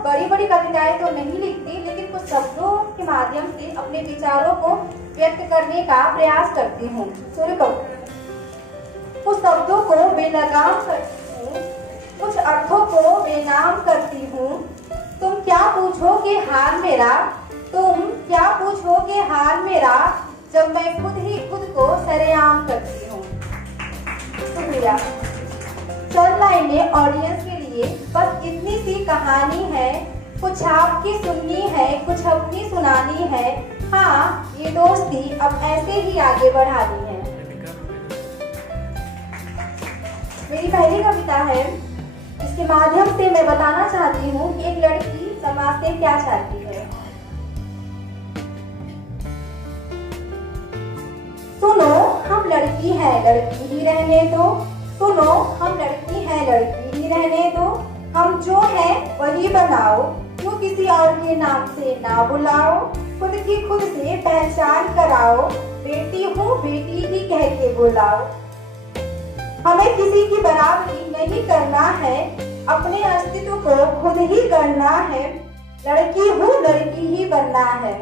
बड़ी बड़ी कविताएं तो नहीं लिखती, लेकिन कुछ शब्दों के माध्यम से अपने विचारों को व्यक्त करने का प्रयास करती हूँ। कुछ शब्दों को बेलगाम करती हूँ, कुछ अर्थों को बेनाम करती हूँ। तुम क्या पूछोगे हाल मेरा, तुम क्या पूछोगे हाल मेरा, जब मैं खुद ही खुद को सरेआम करती हूँ। शुक्रिया। चंद लाइनें ऑडियंस के लिए, बस इतनी सी कहानी है, कुछ आपकी सुननी है, कुछ अपनी सुनानी है। हाँ, ये दोस्ती अब ऐसे ही आगे बढ़ानी है। मेरी पहली कविता है, इसके माध्यम से मैं बताना चाहती हूँ कि एक लड़की समाज से क्या चाहती है। सुनो हम लड़की है, लड़की ही रहने दो। सुनो हम लड़की है, लड़की ही रहने दो। हम जो है वही बनाओ, क्यों किसी और के नाम से ना बुलाओ। खुद की खुद से पहचान कराओ, बेटी हूँ बेटी ही कह के बुलाओ। हमें किसी की बराबरी नहीं करना है, अपने अस्तित्व को खुद ही करना है। लड़की हूँ लड़की ही बनना है।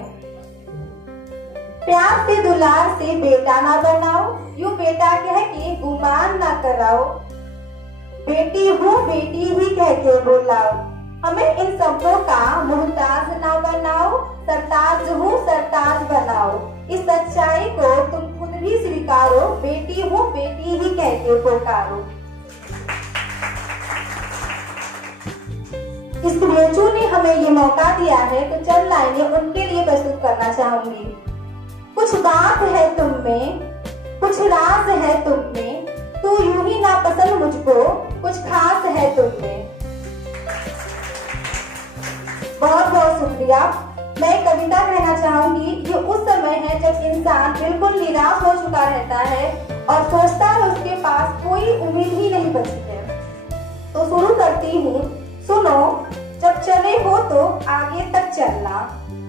प्यार से दुलार से बेटा ना बनाओ, यूं बेटा कह के गुमान ना कराओ। बेटी हूँ बेटी ही कह के बुलाओ। हमें इन शब्दों का मुहताज ना बनाओ, सरताज हूँ सरताज बनाओ। इस सच्चाई को तुम खुद भी स्वीकारो, बेटी हूँ बेटी ही कह के पुकारो। इस बेचू ने हमें ये मौका दिया है, तो चंद लाइनें उनके लिए प्रस्तुत करना चाहूंगी। कुछ बात है तुम में, कुछ राज है तुम में, तू यूं ही ना पसंद मुझको, कुछ खास है तुम में। बहुत बहुत शुक्रिया। मैं कविता कहना चाहूंगी, ये उस समय है जब इंसान बिल्कुल निराश हो चुका रहता है और सोचता है उसके पास कोई उम्मीद ही नहीं बची है। तो शुरू करती हूँ। सुनो जब चले हो तो आगे तक चलना,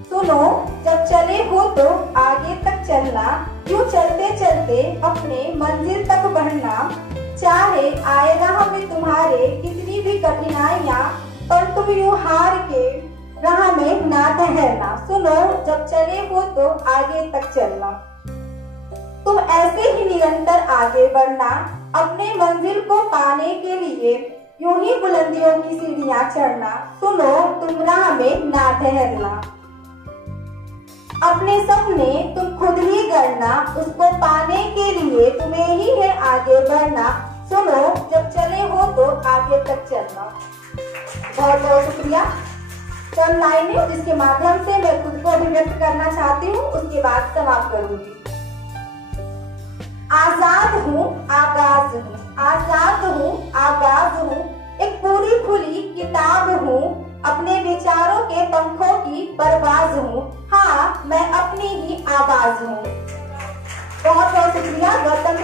सुनो जब चले हो तो आगे तक चलना। यूं चलते चलते अपने मंजिल तक बढ़ना, चाहे आए राह में तुम्हारे कितनी भी कठिनाइयाँ, पर तुम यूं हार के राह में ना ठहरना। सुनो जब चले हो तो आगे तक चलना। तुम ऐसे ही निरंतर आगे बढ़ना, अपने मंजिल को पाने के लिए यूं ही बुलंदियों की सीढ़ियां चढ़ना। सुनो तुम राह में ना ठहरना। अपने सपने तुम खुद ही गढ़ना, उसको पाने के लिए तुम्हें ही है आगे बढ़ना। सुनो जब चले हो तो आगे तक चलना। बहुत बहुत शुक्रिया। चंद लाइनें जिसके माध्यम से मैं खुद को अभिव्यक्त करना चाहती हूँ, उसके बाद समाप्त करूंगी। आजाद हूँ आगाज हूँ, आजाद हूँ आगाज हूँ, एक पूरी खुली किताब हूँ, अपने विचारों के पंखों की परवाज हूँ। हाँ मैं अपनी ही आवाज हूँ। बहुत बहुत शुक्रिया। गौतम